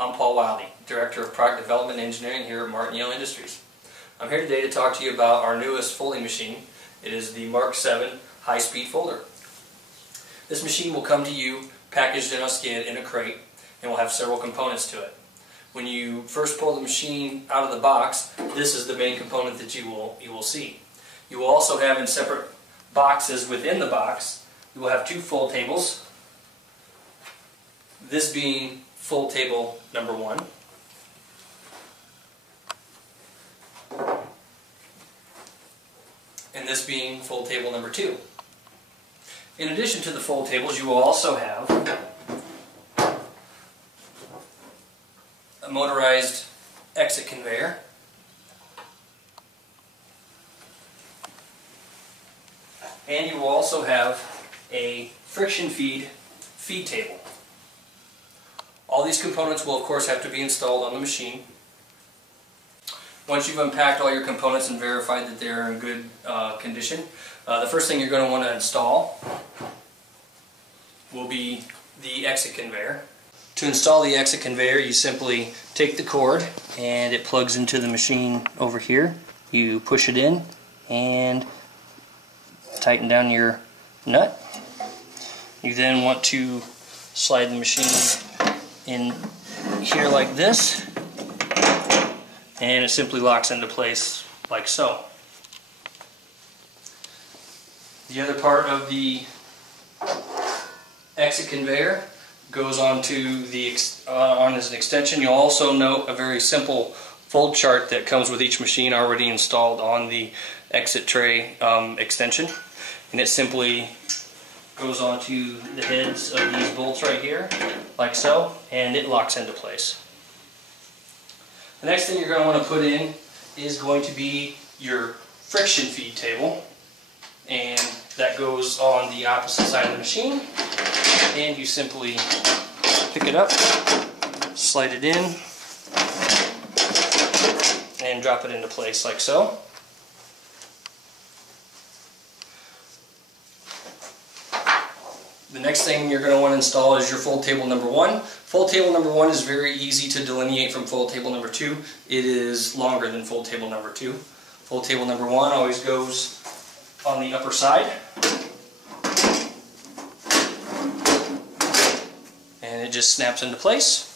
I'm Paul Wiley, Director of Product Development and Engineering here at Martin Yale Industries. I'm here today to talk to you about our newest folding machine. It is the Mark VII high-speed folder. This machine will come to you packaged in a skid in a crate and will have several components to it. When you first pull the machine out of the box, this is the main component that you will see. You will also have in separate boxes within the box, you will have two fold tables. This being fold table number 1. And this being fold table number 2. In addition to the fold tables, you will also have a motorized exit conveyor, and you will also have a friction feed table. All these components will of course have to be installed on the machine. Once you've unpacked all your components and verified that they're in good condition, the first thing you're going to want to install will be the exit conveyor. To install the exit conveyor, you simply take the cord and it plugs into the machine over here. You push it in and tighten down your nut. You then want to slide the machine in here like this, and it simply locks into place like so. The other part of the exit conveyor goes onto the on as an extension. You'll also note a very simple fold chart that comes with each machine already installed on the exit tray extension, and it simply goes onto the heads of these bolts right here, like so, and it locks into place. The next thing you're going to want to put in is going to be your friction feed table, and that goes on the opposite side of the machine, and you simply pick it up, slide it in, and drop it into place like so. The next thing you're going to want to install is your fold table number 1. Fold table number 1 is very easy to delineate from fold table number 2. It is longer than fold table number 2. Fold table number 1 always goes on the upper side, and it just snaps into place.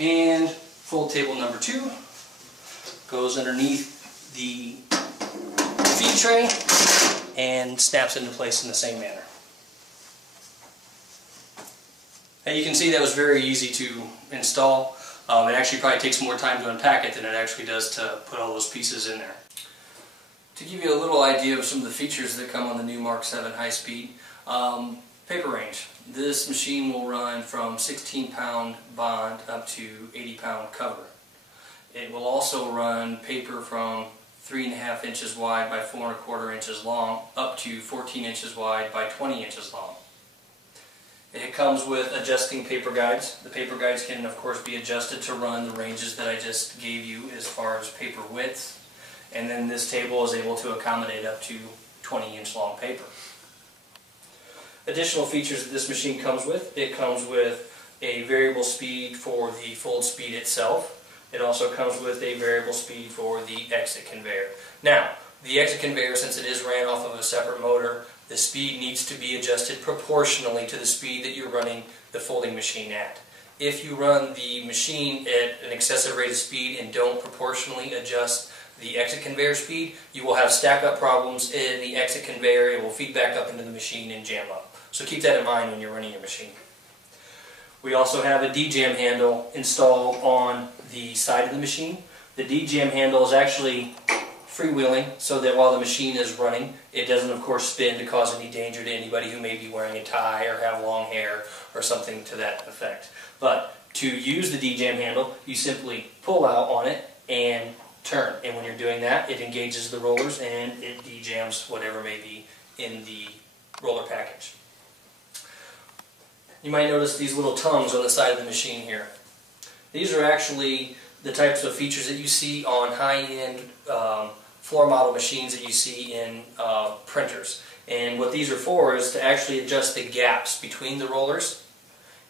And fold table number 2 goes underneath the feed tray and snaps into place in the same manner. And you can see that was very easy to install. It actually probably takes more time to unpack it than it actually does to put all those pieces in there. To give you a little idea of some of the features that come on the new Mark VII High Speed, paper range. This machine will run from 16-pound bond up to 80-pound cover. It will also run paper from 3.5 inches wide by 4.25 inches long up to 14 inches wide by 20 inches long. It comes with adjusting paper guides. The paper guides can of course be adjusted to run the ranges that I just gave you as far as paper width, and then this table is able to accommodate up to 20-inch long paper. Additional features that this machine comes with: it comes with a variable speed for the fold speed itself. It also comes with a variable speed for the exit conveyor. Now, the exit conveyor, since it is ran off of a separate motor, the speed needs to be adjusted proportionally to the speed that you're running the folding machine at. If you run the machine at an excessive rate of speed and don't proportionally adjust the exit conveyor speed, you will have stack-up problems in the exit conveyor. It will feed back up into the machine and jam up. So keep that in mind when you're running your machine. We also have a D-jam handle installed on the side of the machine. The D-jam handle is actually freewheeling, so that while the machine is running, it doesn't of course spin to cause any danger to anybody who may be wearing a tie or have long hair or something to that effect. But to use the D-jam handle, you simply pull out on it and turn. And when you're doing that, it engages the rollers and it D-jams whatever may be in the roller package. You might notice these little tongues on the side of the machine here. These are actually the types of features that you see on high-end floor model machines that you see in printers. And what these are for is to actually adjust the gaps between the rollers.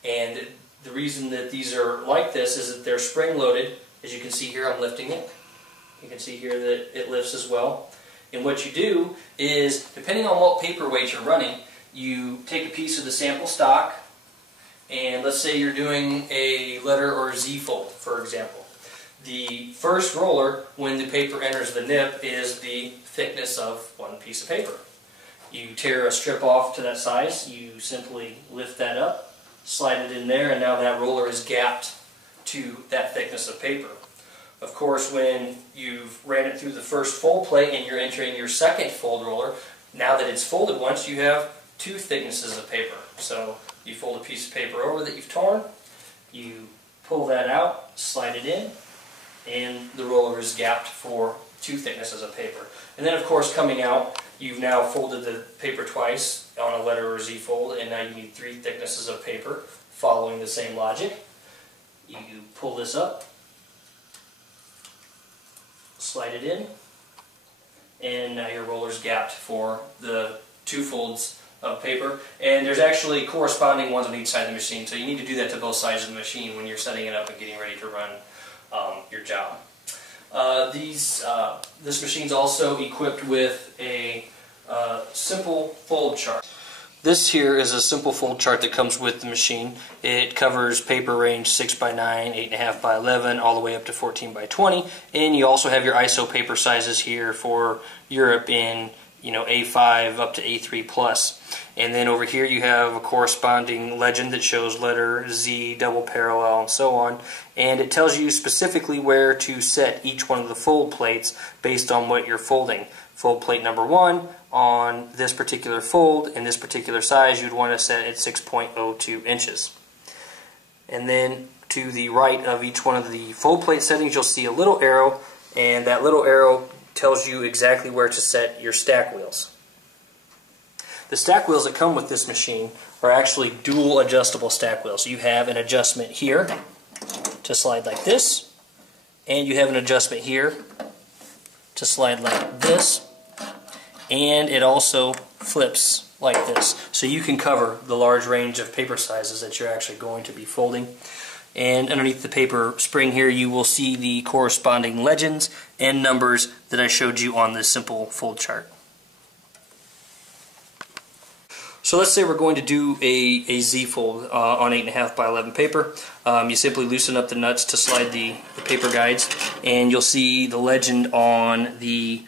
And the reason that these are like this is that they're spring loaded. As you can see here, I'm lifting it. You can see here that it lifts as well. And what you do is, depending on what paper weight you're running, you take a piece of the sample stock, and let's say you're doing a letter or Z fold, for example. The first roller, when the paper enters the nip, is the thickness of one piece of paper. You tear a strip off to that size, you simply lift that up, slide it in there, and now that roller is gapped to that thickness of paper. Of course, when you've ran it through the first fold plate and you're entering your second fold roller, now that it's folded once, you have two thicknesses of paper. So you fold a piece of paper over that you've torn, you pull that out, slide it in, and the roller is gapped for two thicknesses of paper. And then of course coming out, you've now folded the paper twice on a letter or Z fold, and now you need three thicknesses of paper following the same logic. You pull this up, slide it in, and now your roller's gapped for the two folds of paper. And there's actually corresponding ones on each side of the machine, so you need to do that to both sides of the machine when you're setting it up and getting ready to run your job. This machine's also equipped with a simple fold chart. This here is a simple fold chart that comes with the machine. It covers paper range 6 by 9, 8.5 by 11, all the way up to 14 by 20, and you also have your ISO paper sizes here for Europe in A5 up to A3 plus. And then over here you have a corresponding legend that shows letter Z, double parallel, and so on. And it tells you specifically where to set each one of the fold plates based on what you're folding. Fold plate number 1 on this particular fold in this particular size, you'd want to set at 6.02 inches. And then to the right of each one of the fold plate settings, you'll see a little arrow, and that little arrow tells you exactly where to set your stack wheels. The stack wheels that come with this machine are actually dual adjustable stack wheels. You have an adjustment here to slide like this, and you have an adjustment here to slide like this, and it also flips like this. So you can cover the large range of paper sizes that you're actually going to be folding. And underneath the paper spring here, you will see the corresponding legends and numbers that I showed you on this simple fold chart. So let's say we're going to do a Z fold on 8.5 by 11 paper. You simply loosen up the nuts to slide the paper guides, and you'll see the legend on the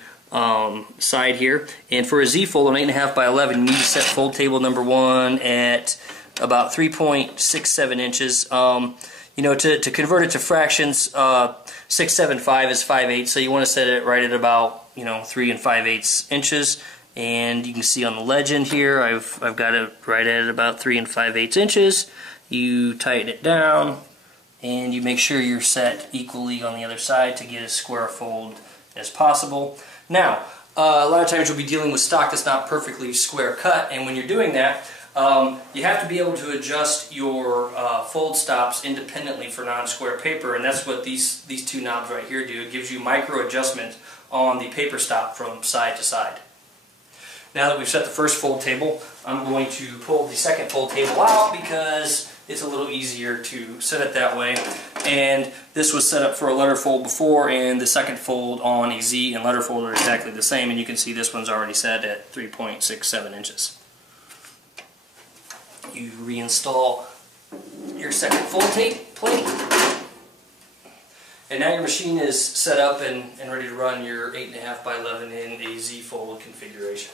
side here. And for a Z fold on 8.5 by 11, you need to set fold table number 1 at about 3.67 inches. To convert it to fractions, 675 is 5/8, so you want to set it right at about 3 5/8 inches. And you can see on the legend here, I've got it right at about 3 5/8 inches. You tighten it down, and you make sure you're set equally on the other side to get as square a fold as possible. Now, a lot of times you'll be dealing with stock that's not perfectly square cut, and when you're doing that, you have to be able to adjust your fold stops independently for non-square paper, and that's what these two knobs right here do. It gives you micro adjustment on the paper stop from side to side. Now that we've set the first fold table, I'm going to pull the second fold table out because it's a little easier to set it that way. And this was set up for a letter fold before, and the second fold on a Z and letter fold are exactly the same, and you can see this one's already set at 3.67 inches. You reinstall your second fold plate, and now your machine is set up and ready to run your 8.5 by 11 in a Z fold configuration.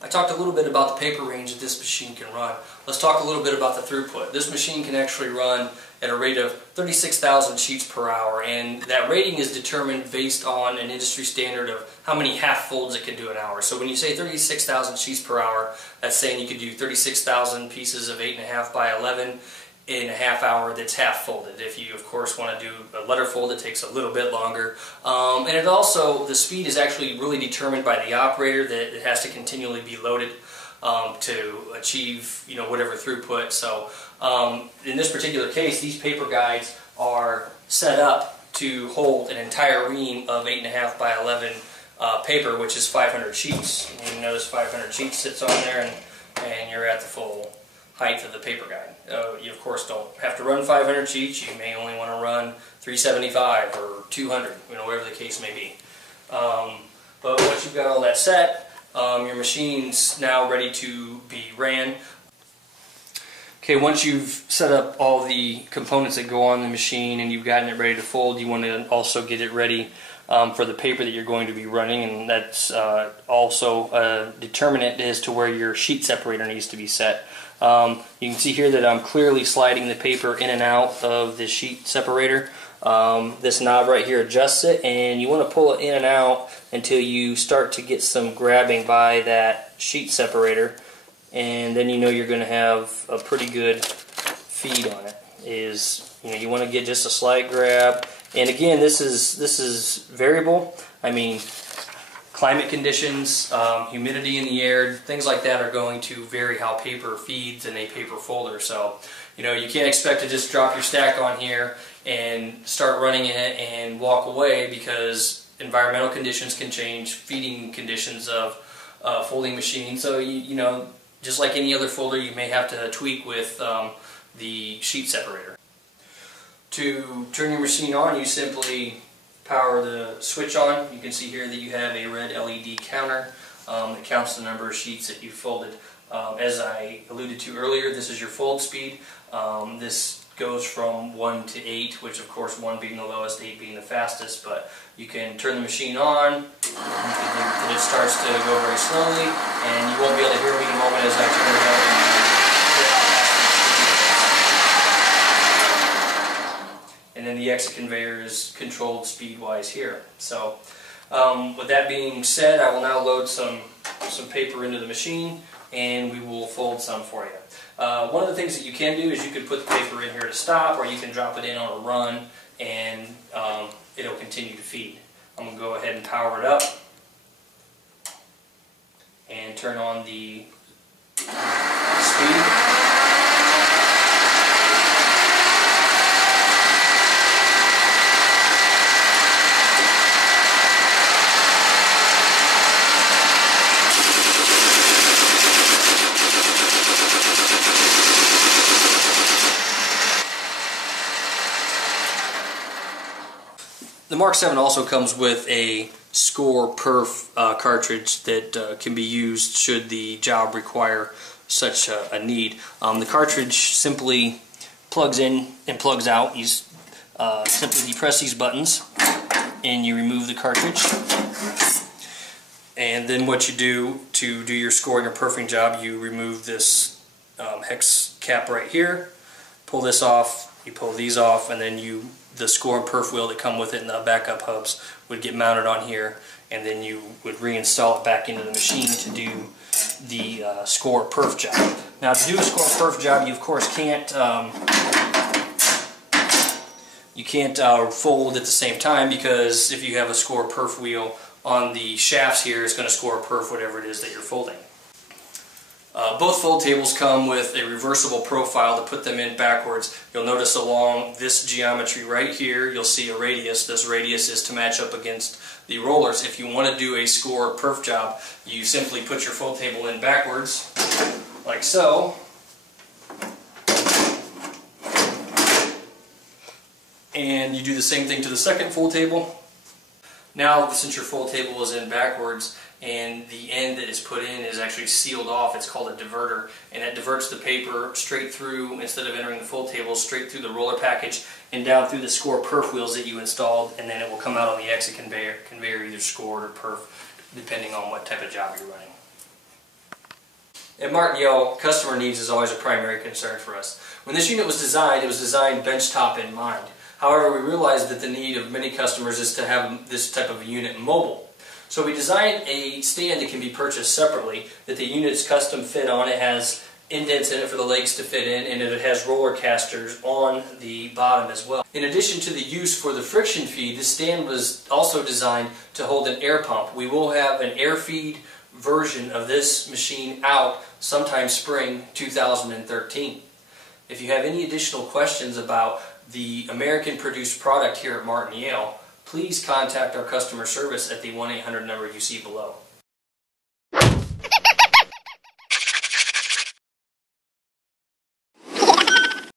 I talked a little bit about the paper range that this machine can run. Let's talk a little bit about the throughput. This machine can actually run at a rate of 36,000 sheets per hour, and that rating is determined based on an industry standard of how many half folds it can do an hour. So when you say 36,000 sheets per hour, that's saying you could do 36,000 pieces of 8.5 by 11 in a half hour that's half folded. If you, of course, want to do a letter fold, it takes a little bit longer. And it also, the speed is actually really determined by the operator, that it has to continually be loaded to achieve, whatever throughput. So in this particular case, these paper guides are set up to hold an entire ream of 8.5 by 11 paper, which is 500 sheets. And you notice 500 sheets sits on there, and you're at the full height of the paper guide. You of course don't have to run 500 sheets. You may only want to run 375 or 200, whatever the case may be. But once you've got all that set, your machine's now ready to be ran. Okay, once you've set up all the components that go on the machine and you've gotten it ready to fold, you want to also get it ready for the paper that you're going to be running, and that's also a determinant as to where your sheet separator needs to be set. You can see here that I'm clearly sliding the paper in and out of the sheet separator. This knob right here adjusts it, and you want to pull it in and out until you start to get some grabbing by that sheet separator, and then you're going to have a pretty good feed on it. You want to get just a slight grab, and again, this is variable. I mean, climate conditions, humidity in the air, things like that are going to vary how paper feeds in a paper folder. So, you can't expect to just drop your stack on here and start running it and walk away, because environmental conditions can change, feeding conditions of folding machines. So, just like any other folder, you may have to tweak with the sheet separator. To turn your machine on, you simply power the switch on. You can see here that you have a red LED counter that counts the number of sheets that you've folded. As I alluded to earlier, this is your fold speed. This goes from 1 to 8, which of course 1 being the lowest, 8 being the fastest, but you can turn the machine on and it starts to go very slowly, and you won't be able to hear me in a moment as I turn it on. And then the exit conveyor is controlled speed-wise here. So with that being said, I will now load some paper into the machine, and we will fold some for you. One of the things that you can do is you could put the paper in here to stop, or you can drop it in on a run, and it'll continue to feed. I'm going to go ahead and power it up and turn on the speed. The Mark VII also comes with a score perf cartridge that can be used should the job require such a need. The cartridge simply plugs in and plugs out. You simply depress these buttons and you remove the cartridge. And then what you do to do your scoring or perfing job, you remove this hex cap right here, pull this off, you pull these off, and then the score and perf wheel that come with it and the backup hubs would get mounted on here, and then you would reinstall it back into the machine to do the score perf job. Now, to do a score perf job, you of course can't fold at the same time, because if you have a score perf wheel on the shafts here, it's going to score perf whatever it is that you're folding. Both fold tables come with a reversible profile to put them in backwards. You'll notice along this geometry right here, you'll see a radius. This radius is to match up against the rollers. If you want to do a score perf job, you simply put your fold table in backwards, like so. And you do the same thing to the second fold table. Now, since your fold table is in backwards, and the end that is put in is actually sealed off, it's called a diverter, and it diverts the paper straight through, instead of entering the fold table, straight through the roller package and down through the score perf wheels that you installed, and then it will come out on the exit conveyor either scored or perf, depending on what type of job you're running. At Martin Yale, customer needs is always a primary concern for us. When this unit was designed, it was designed benchtop in mind. However, we realized that the need of many customers is to have this type of a unit mobile. So we designed a stand that can be purchased separately, that the unit's custom fit on. It has indents in it for the legs to fit in, and it has roller casters on the bottom as well. In addition to the use for the friction feed, this stand was also designed to hold an air pump. We will have an air feed version of this machine out sometime spring 2013. If you have any additional questions about the American-produced product here at Martin Yale, please contact our customer service at the 1-800 number you see below.